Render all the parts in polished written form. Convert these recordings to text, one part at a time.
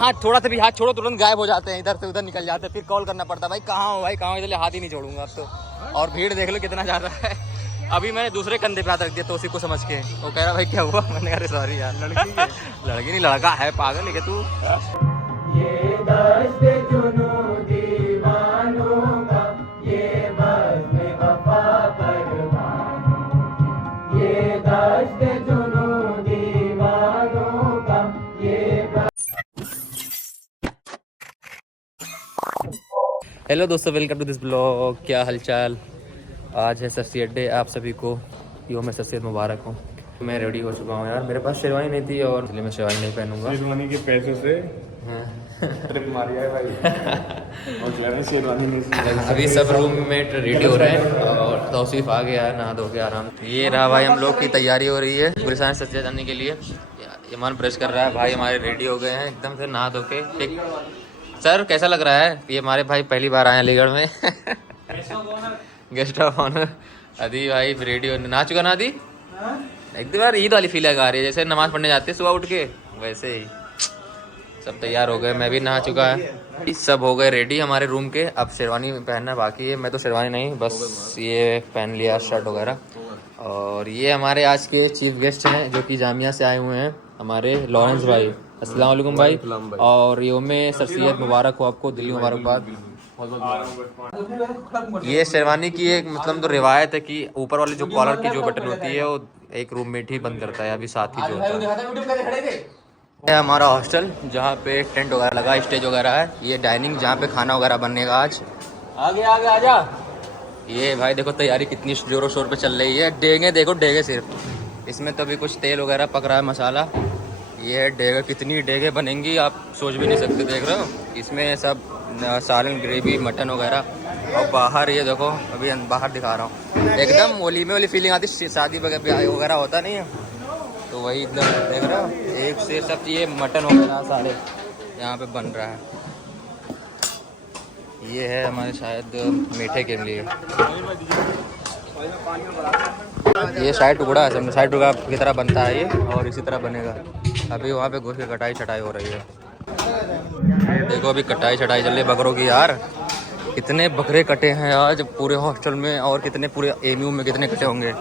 हाँ थोड़ा सा भी हाथ छोड़ो तुरंत गायब हो जाते हैं, इधर से उधर निकल जाते हैं, फिर कॉल करना पड़ता है भाई कहाँ हो भाई कहाँ हो, इसलिए हाथ ही नहीं छोड़ूंगा अब तो। और भीड़ देख लो कितना ज़्यादा है। अभी मैंने दूसरे कंधे पे हाथ रख दिया तो उसी को समझ के वो कह रहा भाई क्या हुआ, मैंने अरे सॉरी यार। लड़की लड़की नहीं लड़का है, पागल है क्या तू। हेलो दोस्तों, वेलकम टू दिस ब्लॉग। क्या हालचाल। आज है शख्सियत डे, आप सभी को योम शख्सियत मुबारक हो। मैं रेडी हो चुका हूँ यार, मेरे पास शेरवानी नहीं थी और इसलिए मैं शेरवानी नहीं पहनूंगा। शेरवानी के पैसे से ट्रिप मारी है भाई। और शेरवानी नहीं। अभी सब रूम में रेडी हो रहे हैं और तौसीफ आ गया है नहा धो के आराम। ये रहा भाई, हम लोग की तैयारी हो रही है गुलिस्तान शख्सियत जाने के लिए। ईमान ब्रश कर रहा है, भाई हमारे रेडी हो गए हैं एकदम से नहा धो के। ठीक सर, कैसा लग रहा है? ये हमारे भाई पहली बार आए हैं अलीगढ़ में। गेस्ट ऑफ ऑनर अदी भाई रेडी हो नहा चुका ना? अदी एक दो बार ईद वाली फीलिंग आ रही है, जैसे नमाज पढ़ने जाते हैं सुबह उठ के वैसे ही। सब तैयार हो गए, मैं भी नहा चुका है, सब हो गए रेडी हमारे रूम के। अब शेरवानी पहनना बाकी है, मैं तो शेरवानी नहीं बस ये पहन लिया शर्ट वगैरह। और ये हमारे आज के चीफ गेस्ट हैं जो कि जामिया से आए हुए हैं, हमारे लॉरेंस भाई। अस्सलाम वालेकुम भाई। और योम शख्सियत मुबारक हो आपको, दिली मुबारकबाद। ये शेरवानी की एक मतलब तो रिवायत है कि ऊपर वाली जो कॉलर की जो बटन होती है वो एक रूममेट ही बंद करता है, अभी साथ ही जो होता है। हमारा हॉस्टल जहाँ पे टेंट वगैरह लगा, स्टेज वगैरह है। ये डाइनिंग जहाँ पे खाना वगैरह बनेगा आज। आगे आगे आजा। ये भाई देखो तैयारी कितनी जोरों शोर पे चल रही है। डेगे देखो, डेगे सिर्फ इसमें तो अभी कुछ तेल वगैरह पक रहा है, मसाला। ये डेगे, कितनी डेगे बनेंगी आप सोच भी नहीं सकते। देख रहे हो इसमें सब सालन, ग्रेवी, मटन वगैरह। और बाहर ये देखो, अभी बाहर दिखा रहा हूँ, एकदम वलीमे वाली फीलिंग आती है। शादी वगैरह होता नहीं है तो वही एकदम देख रहे हो, एक से सब ये मटन वगैरह सारे यहाँ पे बन रहा है। ये है हमारे शायद मीठे के लिए, ये शायद टुकड़ा है, सब शायद टुकड़ा की तरह बनता है ये, और इसी तरह बनेगा। अभी वहाँ पे गोश्त की कटाई छटाई हो रही है। देखो अभी कटाई छटाई चल रही है बकरों की। यार कितने बकरे कटे हैं आज पूरे हॉस्टल में, और कितने पूरे एमयू में कितने कटे होंगे।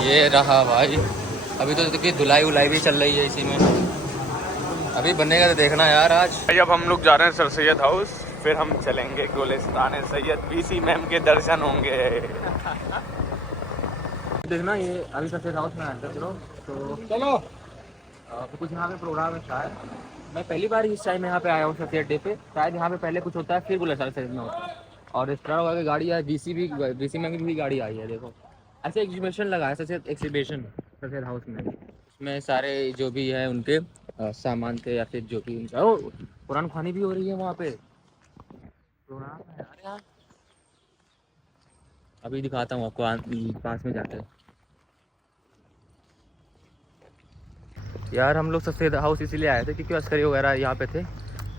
ये रहा भाई, अभी तो देखिए धुलाई उलाई भी चल रही है इसी में, अभी बनेगा तो देखना यार। आज भाई अब हम लोग जा रहे हैं सर सैयद हाउस, फिर हम चलेंगे गुलिस्तान सैयद, बीसी मैम के दर्शन होंगे। देखना ये अभी सर सैयद हाउस में आया चलो तो चलो कुछ यहाँ पे प्रोग्राम है शायद। मैं पहली बार इस टाइम यहाँ पे आया हूँ सर सैयद डे पे। शायद यहाँ पे पहले कुछ होता है फिर गुलिस्तान सैयद में होता है। और इस तरह की गाड़ी है, बीसी मैम की भी गाड़ी आई है। देखो ऐसे एग्जीबिशन लगा है, sir exhibition sir Syed house में। इसमें सारे जो भी है उनके सामान थे या फिर जो भी उनका कुरान खानी भी हो रही है वहाँ पे। प्रोग्राम है यार। अभी दिखाता हूँ आपको पास में जाकर। यार हम लोग सर सैयद हाउस इसीलिए आए थे क्योंकि अस्करी वगैरह यहाँ पे थे।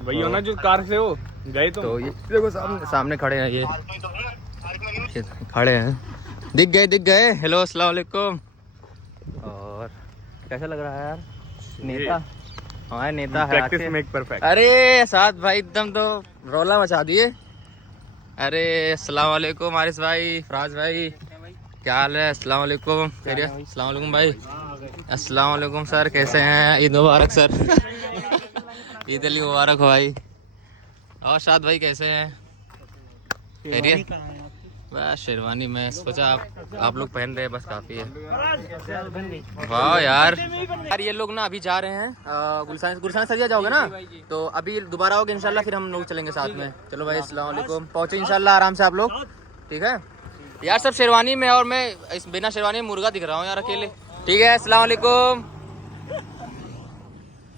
वही हो ना जो कार से हो गए तो ये देखो सामने खड़े हैं, ये खड़े हैं, दिख गए। हेलो अस्सलाम वालेकुम। और कैसा लग रहा है यार? नेता हमारे नेता है। Practice make perfect. अरे साथ भाई एकदम तो रौला मचा दिए। अरे अस्सलाम वालेकुम आरिस भाई, फराज भाई, क्या हाल है? अस्सलाम वालेकुम। अस्सलाम वालेकुम भाई। अस्सलाम वालेकुम सर, कैसे हैं? ईद मुबारक सर। ईद अली मुबारक हो भाई। और शाद भाई कैसे हैं? खैरियत? बस शेरवानी में सोचा आप लोग पहन रहे हैं, बस काफी है। वाह यार ये लोग ना अभी जा रहे हैं गुलिस्तान सैयद जाओगे ना, तो अभी दोबारा होगे इंशाल्लाह, फिर हम लोग चलेंगे साथ में। चलो भाई अस्सलाम वालेकुम, पहुंचे इंशाल्लाह आराम से आप लोग, ठीक है यार। सब शेरवानी में और मैं इस बिना शेरवानी में मुर्गा दिख रहा हूँ यार अकेले, ठीक है। अस्सलाम वालेकुम।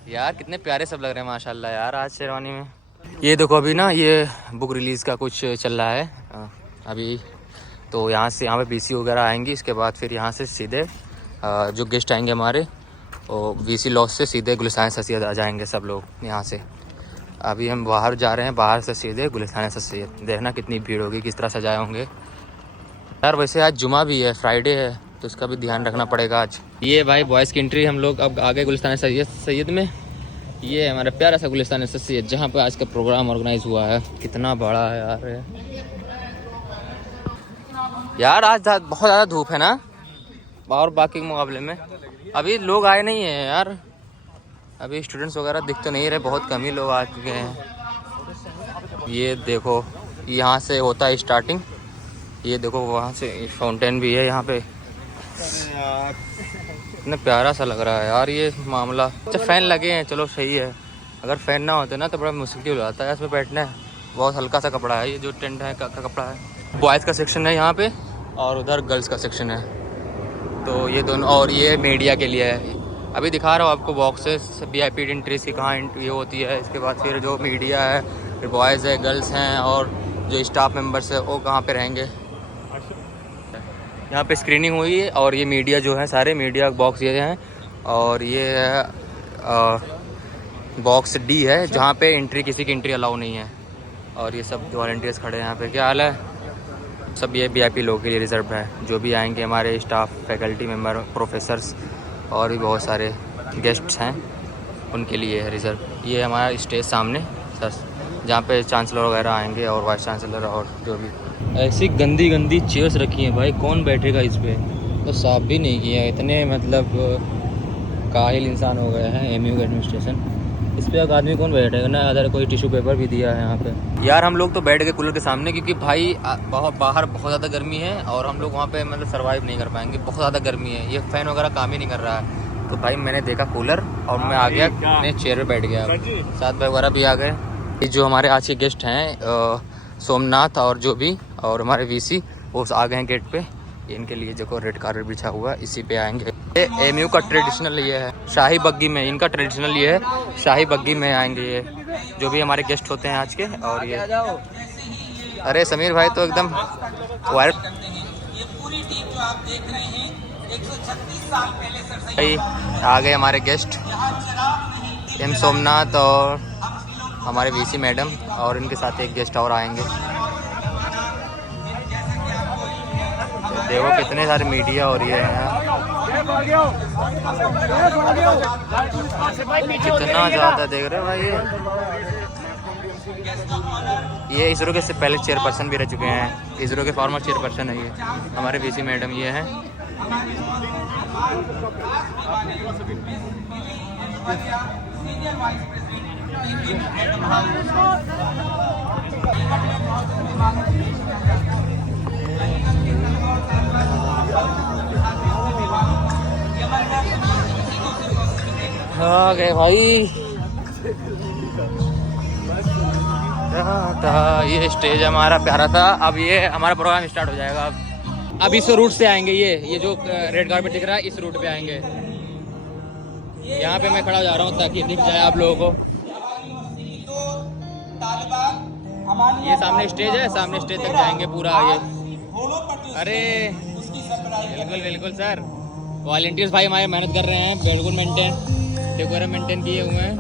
यार कितने प्यारे सब लग रहे हैं माशाल्लाह यार आज शेरवानी में। ये देखो अभी ना ये बुक रिलीज़ का कुछ चल रहा है अभी, तो यहाँ पे बीसी वगैरह आएंगी, इसके बाद फिर यहाँ से सीधे जो गेस्ट आएंगे हमारे वो बीसी लॉज से सीधे गुलिस्तान सैयद आ जाएंगे सब लोग यहाँ से। अभी हम बाहर जा रहे हैं, बाहर से सीधे गुलिस्तान सैयद। देखना कितनी भीड़ होगी, किस तरह सजाए होंगे यार। वैसे आज जुमा भी है, फ्राइडे है, तो इसका भी ध्यान रखना पड़ेगा आज। ये भाई बॉयज़ की एंट्री, हम लोग अब आ गए गुलिस्तान सैयद में। ये है हमारा प्यारा सा गुलिस्तान एसएससी है, जहाँ पे आज का प्रोग्राम ऑर्गेनाइज हुआ है। कितना बड़ा है यार यार आज बहुत ज़्यादा धूप है ना, और बाकी के मुकाबले में अभी लोग आए नहीं हैं यार। अभी स्टूडेंट्स वगैरह दिख तो नहीं रहे, बहुत कम ही लोग आ चुके हैं। ये देखो यहाँ से होता है स्टार्टिंग। ये देखो वहाँ से फाउंटेन भी है यहाँ पे। इतना प्यारा सा लग रहा है यार ये मामला। अच्छा फैन लगे हैं, चलो सही है। अगर फैन ना होते ना तो बड़ा मुश्किल हो जाता है इसमें बैठना है। बहुत हल्का सा कपड़ा है ये जो टेंट है का कपड़ा है। बॉयज़ का सेक्शन है यहाँ पे और उधर गर्ल्स का सेक्शन है। तो ये दोनों, और ये मीडिया के लिए है। अभी दिखा रहा हूँ आपको बॉक्सेस VIP एंट्रीज की कहाँ ये होती है। इसके बाद फिर जो मीडिया है, फिर बॉयज़ है, गर्ल्स हैं, और जो स्टाफ मेंबर्स है वो कहाँ पे रहेंगे। यहाँ पे स्क्रीनिंग हुई है और ये मीडिया जो है सारे मीडिया बॉक्स ये हैं। और ये बॉक्स D है जहाँ पे एंट्री किसी की एंट्री अलाउ नहीं है। और ये सब वॉलंटियर्स खड़े हैं यहाँ पे। क्या हाल है? सब ये VIP लोगों के लिए रिजर्व है। जो भी आएंगे हमारे स्टाफ, फैकल्टी मेम्बर, प्रोफेसर्स और भी बहुत सारे गेस्ट्स हैं उनके लिए है रिज़र्व। ये हमारा स्टेज सामने सर, जहाँ पे चांसलर वगैरह आएंगे और वाइस चांसलर और जो भी। ऐसी गंदी गंदी चेयर्स रखी हैं भाई, कौन बैठेगा इस पे? तो साफ भी नहीं किया। इतने मतलब काहिल इंसान हो गए हैं MU एडमिनिस्ट्रेशन। इस पे एक आदमी कौन बैठेगा ना? अदर कोई टिश्यू पेपर भी दिया है यहाँ पे। यार हम लोग तो बैठ गए कूलर के सामने, क्योंकि भाई बाहर बहुत ज़्यादा गर्मी है और हम लोग वहाँ पे मतलब सर्वाइव नहीं कर पाएंगे। बहुत ज़्यादा गर्मी है, ये फ़ैन वगैरह काम ही नहीं कर रहा है। तो भाई मैंने देखा कूलर और मैं आ गया अपने चेयर पर बैठ गया। साथ भाई वगैरह भी आ गए। ये जो हमारे आज के गेस्ट हैं सोमनाथ और जो भी, और हमारे VC वो आ गए हैं गेट पे। इनके लिए जो रेड कारपेट बिछा हुआ है इसी पे आएंगे। ये MU का ट्रेडिशनल ये है, शाही बग्गी में इनका ट्रेडिशनल ये है, शाही बग्गी में आएंगे ये जो भी हमारे गेस्ट होते हैं आज के। और ये अरे समीर भाई तो एकदम वायरल भाई। आ गए हमारे गेस्ट M सोमनाथ और हमारे VC मैडम, और इनके साथ एक गेस्ट और आएंगे। देखो कितने सारे मीडिया हो रही है यहाँ, कितना ज़्यादा देख रहे हो भाई। ये इसरो के से पहले चेयरपर्सन भी रह चुके हैं, इसरो के फॉर्मर चेयरपर्सन है ये हमारे VC मैडम ये हैं। आ गए भाई। था ये स्टेज हमारा प्यारा था। अब ये हमारा प्रोग्राम स्टार्ट हो जाएगा। अब इस रूट से आएंगे, ये जो रेड कारपेट दिख रहा है इस रूट पे आएंगे। यहाँ पे मैं खड़ा हो जा रहा हूँ ताकि दिख जाए आप लोगों को। ये सामने स्टेज है, सामने स्टेज तक जाएंगे पूरा ये। अरे बिल्कुल बिल्कुल सर, वॉलंटियर्स भाई हमारे मेहनत कर रहे हैं, बिल्कुल डेकोरम मेंटेन किए हुए हैं।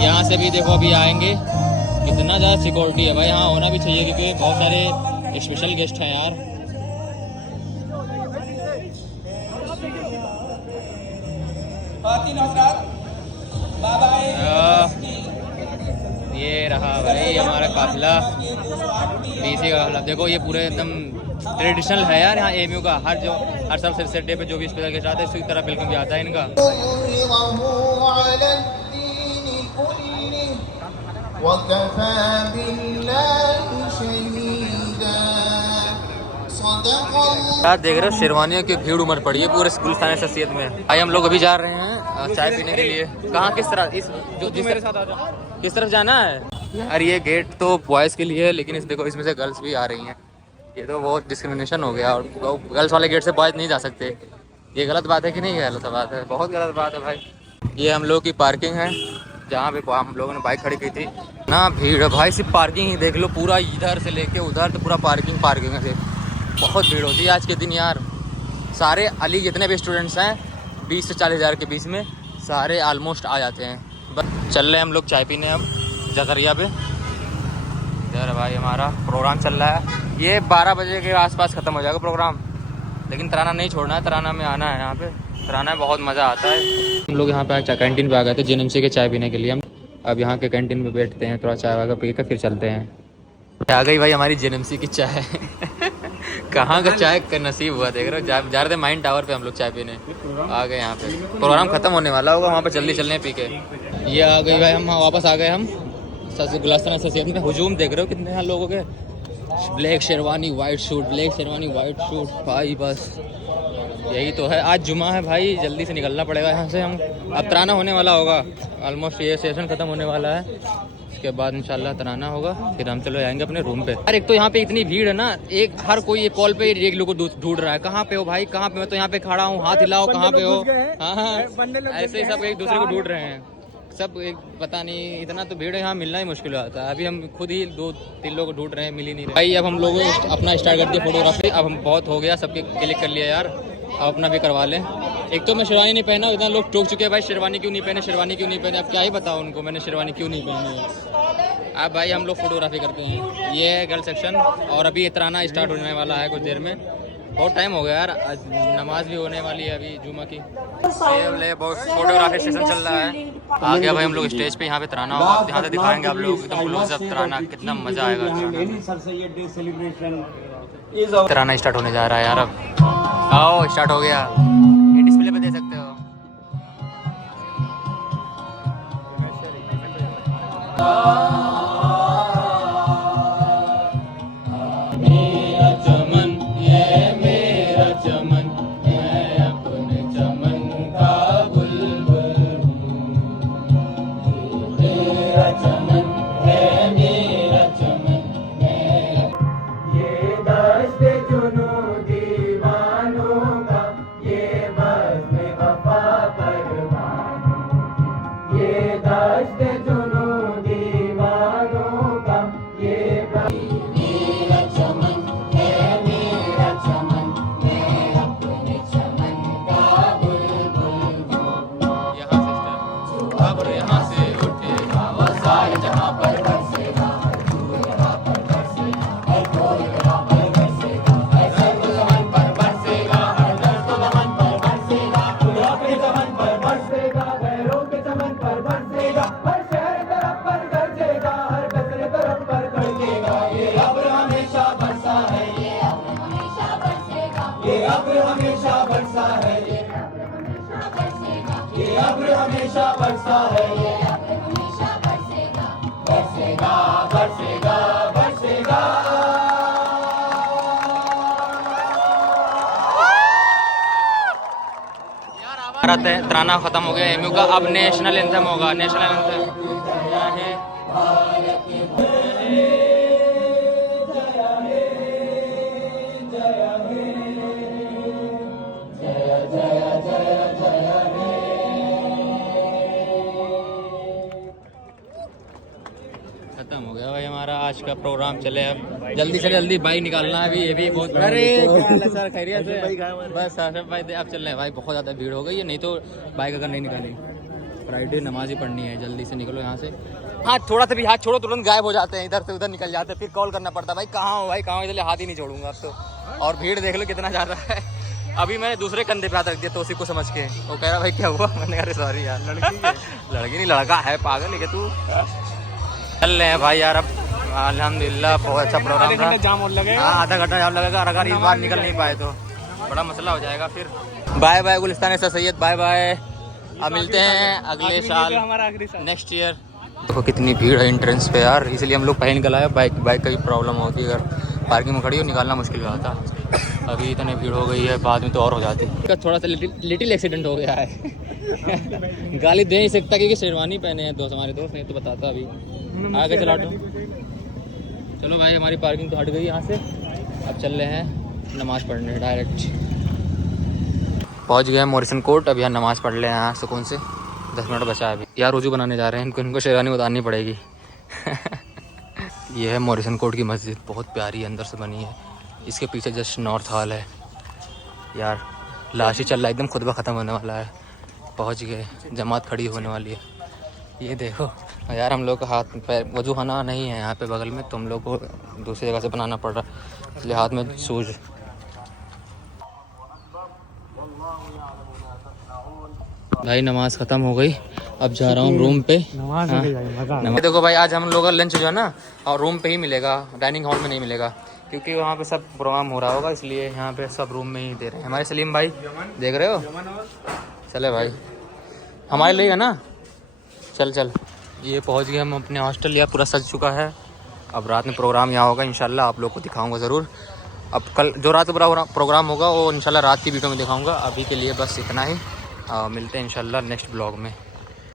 यहाँ से भी देखो अभी आएंगे। कितना ज़्यादा सिक्योरिटी है भाई, यहाँ होना भी चाहिए क्योंकि बहुत सारे स्पेशल गेस्ट हैं यार। ये रहा भाई हमारा काफिला, VC का काफिला। देखो ये पूरे एकदम ट्रेडिशनल है यार यहाँ MU का। हर सब डे पे जो भी स्पेशल गेस्ट आते हैं इसी तरह वेलकम भी आता है इनका। यार देख रहे हो शेरवानियों की भीड़ उमड़ पड़ी है पूरे गुलिस्तान एसोसिएट में। भाई हम लोग अभी जा रहे हैं चाय पीने के लिए। कहाँ किस तरह मेरे साथ आ जाओ, किस तरफ जाना है? अरे ये गेट तो बॉयज़ के लिए है, लेकिन देखो इसमें से गर्ल्स भी आ रही हैं। ये तो बहुत डिस्क्रिमिनेशन हो गया, और गर्ल्स वाले गेट से बॉयज़ नहीं जा सकते। ये गलत बात है कि नहीं? गलत बात है, बहुत गलत बात है भाई। ये हम लोग की पार्किंग है जहाँ पे हम लोगों ने बाइक खड़ी की थी ना। भीड़ है भाई, सिर्फ पार्किंग ही देख लो, पूरा इधर से लेके उधर तो पूरा पार्किंग है। बहुत भीड़ होती है आज के दिन यार। सारे अली जितने भी स्टूडेंट्स हैं 20 से 40 हज़ार के बीच में सारे ऑलमोस्ट आ जाते हैं। बस चल रहे हैं हम लोग चाय पीने अब जकरिया पे। इधर भाई हमारा प्रोग्राम चल रहा है। ये 12 बजे के आसपास ख़त्म हो जाएगा प्रोग्राम, लेकिन तराना नहीं छोड़ना है, तराना में आना है यहाँ पे। तराना में बहुत मज़ा आता है। हम लोग यहाँ पे कैंटीन पे आ गए थे जेएनएमसी के चाय पीने के लिए। हम अब यहाँ के कैंटीन पे बैठते हैं, थोड़ा चाय वाय पी कर फिर चलते हैं। आ गई भाई हमारी जेएनएमसी की चाय। कहाँ का चाय का नसीब हुआ, देख रहे हो। जा रहे थे माइन टावर पे हम लोग चाय पीने, आ गए यहाँ पे। प्रोग्राम खत्म होने वाला होगा, वहाँ पे जल्दी चलने पी के। ये आ गई भाई, हम वापस आ गए। हम गुलिस्तान एसोसिएशन में हुजूम देख रहे हो कितने यहाँ लोगों के। Black sherwani white suit, black sherwani white suit भाई, बस यही तो है। आज जुमा है भाई, जल्दी से निकलना पड़ेगा यहाँ से। हम अब तराना होने वाला होगा, ऑलमोस्ट ये सेशन ख़त्म होने वाला है। उसके बाद इंशाल्लाह तराना होगा, फिर हम चलो जाएंगे अपने रूम पे। यार एक तो यहाँ पे इतनी भीड़ है ना, एक हर कोई एक कॉल पे एक लोग को ढूंढ रहा है, कहाँ पे हो भाई, कहाँ पे। मैं तो यहाँ पे खड़ा हूँ, हाथ हिलाओ, कहाँ पे हो। हाँ, ऐसे ही सब एक दूसरे को ढूंढ रहे हैं सब। एक पता नहीं, इतना तो भीड़ है यहाँ, मिलना ही मुश्किल हो जाता है। अभी हम खुद ही 2-3 लोग ढूंढ रहे हैं, मिल ही नहीं रहे भाई। अब हम लोग अपना स्टार्ट कर दिया फोटोग्राफी। अब हम बहुत हो गया, सबके क्लिक कर लिया यार, अब अपना भी करवा लें। एक तो मैं शेरवानी नहीं पहना, इतना लोग टोक चुके हैं भाई, शेरवानी क्यों नहीं पहने, शेरवानी क्यों नहीं पहने। अब क्या ही बताओ उनको मैंने शेरवानी क्यों नहीं पहनी है। अब भाई हम लोग फोटोग्राफी करते हैं। ये है गर्ल सेक्शन, और अभी तराना स्टार्ट होने वाला है कुछ देर में। बहुत टाइम हो गया यार, आज नमाज भी होने वाली है अभी जुमा की। ये बहुत फोटोग्राफी सेशन चल रहा है। आ गया भाई हम लोग स्टेज पे, यहाँ पे तराना होगा। यहाँ से दिखाएंगे आप लोग एकदम क्लोजअप तराना, कितना मजा आएगा। तराना स्टार्ट होने जा रहा है यार, अब आओ स्टार्ट हो गया। ये डिस्प्ले पे दे सकते हो। मेरा चमन ये मेरा चमन, मैं अपने चमन का बुलबुल हूँ। मेरा चमन है मेरा चमन, ये दश्त जुनू दीवानों का, ये बज़्म वफा परवानों की। ये दश्त जुनू दीवानों का, ये मेरा चमन है मेरा चमन, मैं अपने चमन का बुलबुल हूँ। यहाँ से अब यहाँ से उठेगा वसार, जहाँ पर बरसेगा यहाँ पर बरसेगा, हर कोई यहाँ पर बरसेगा, हर दर्द ज़मान पर बरसेगा, हर दर्द ज़मान पर बरसेगा, खुदा के ज़मान पर बरसेगा, गैरों के ज़मान पर बरसेगा, हर शहर तरफ पर गरजेगा, हर कचरे तरफ पर गरजेगा। ये अब्र हमेशा बरसा है, ये अब्र हमेशा बरसेगा, ये अब्र हमेशा बरसा है, ये अब्र हमेशा बरसेगा, ये अब्र हमेशा बरसा है, ये अब्र हमेशा बरसेगा, बरसेगा बरसेगा बरसेगा। तराना खत्म हो गया एमयू का, अब नेशनल एंथम होगा। नेशनल एंथम खत्म हो गया भाई हमारा आज का प्रोग्राम। चले अब जल्दी से जल्दी बाइक निकालना है अभी। ये भी बहुत, अरे सर खैरियत से, बस सर भाई अब चल रहे हैं भाई। बहुत ज़्यादा भीड़ हो गई है, नहीं तो बाइक अगर नहीं निकाली फ्राइडे नमाज ही पढ़नी है। जल्दी से निकलो यहाँ से। हाँ थोड़ा सा भी हाथ छोड़ो तुरंत गायब हो जाते हैं, इधर से उधर निकल जाते हैं, फिर कॉल करना पड़ता है भाई कहाँ हो भाई कहाँ हो, इसलिए हाथ ही नहीं छोड़ूंगा अब तो। और भीड़ देख लो कितना ज़्यादा है। अभी मैंने दूसरे कंधे पे हाथ रख दिया तो उसी को समझ के वो कह रहा भाई क्या हुआ। मैंने अरे सॉरी यार, लड़की नहीं लड़का है, पागल है क्या तू। चल रहे हैं भाई यार अब अल्हम्दुलिल्लाह, बहुत अच्छा प्रोग्राम था। जाम और लगेगा, हाँ आधा घंटा जाम लगेगा, और अगर इस बार निकल नहीं पाए तो बड़ा मसला हो जाएगा फिर। बाय बाय गुलिस्तान ऐसा सैयद, बाय बाय। अब मिलते हैं अगले साल, नेक्स्ट ईयर। देखो कितनी भीड़ है एंट्रेंस पे यार, इसलिए हम लोग पहन कर लाए। बाइक का भी प्रॉब्लम होती है, अगर पार्किंग में खड़ी हो निकालना मुश्किल हो जाता। अभी इतनी भीड़ हो गई है, बाद में तो और हो जाती। थोड़ा सा लिटिल एक्सीडेंट हो गया है। गाली दे नहीं सकता क्योंकि शेरवानी पहने हैं दोस्त, हमारे दोस्त नहीं तो बताता। अभी आगे चला दो। चलो भाई हमारी पार्किंग तो हट गई यहाँ से, अब चल रहे हैं नमाज़ पढ़ने डायरेक्ट। पहुँच गए मॉरिसन कोर्ट, अब यहाँ नमाज़ पढ़ ले यहाँ सुकून से। 10 मिनट बचा है अभी यार। वजू बनाने जा रहे हैं, इनको शेरवानी उतारनी पड़ेगी। ये है मॉरिसन कोर्ट की मस्जिद, बहुत प्यारी अंदर से बनी है। इसके पीछे जस्ट नॉर्थ हॉल है यार। लाश ही चल रहा है, एकदम खुतबा ख़त्म होने वाला है। पहुँच गए, जमात खड़ी होने वाली है। ये देखो यार, हम लोग का हाथ पैर वजू खाना नहीं है यहाँ पे बगल में, तो हम लोग को दूसरी जगह से बनाना पड़ रहा, इसलिए हाथ में सूज। भाई नमाज ख़त्म हो गई, अब जा रहा हूँ रूम पे। नमाज हाँ। हो गई भाई, मजा आ गया। देखो भाई आज हम लोग का लंच जो है ना और रूम पे ही मिलेगा, डाइनिंग हॉल में नहीं मिलेगा, क्योंकि वहाँ पे सब प्रोग्राम हो रहा होगा, इसलिए यहाँ पे सब रूम में ही दे रहे हैं। हमारे सलीम भाई देख रहे हो, चले भाई हमारे लिए है ना, चल चल। ये पहुँच गए हम अपने हॉस्टल, या पूरा सज चुका है। अब रात में प्रोग्राम यहाँ होगा इंशाल्लाह, आप लोग को दिखाऊंगा ज़रूर। अब कल जो रात पूरा प्रोग्राम होगा वो इंशाल्लाह रात की वीडियो में दिखाऊंगा। अभी के लिए बस इतना ही, मिलते हैं इंशाल्लाह नेक्स्ट ब्लॉग में।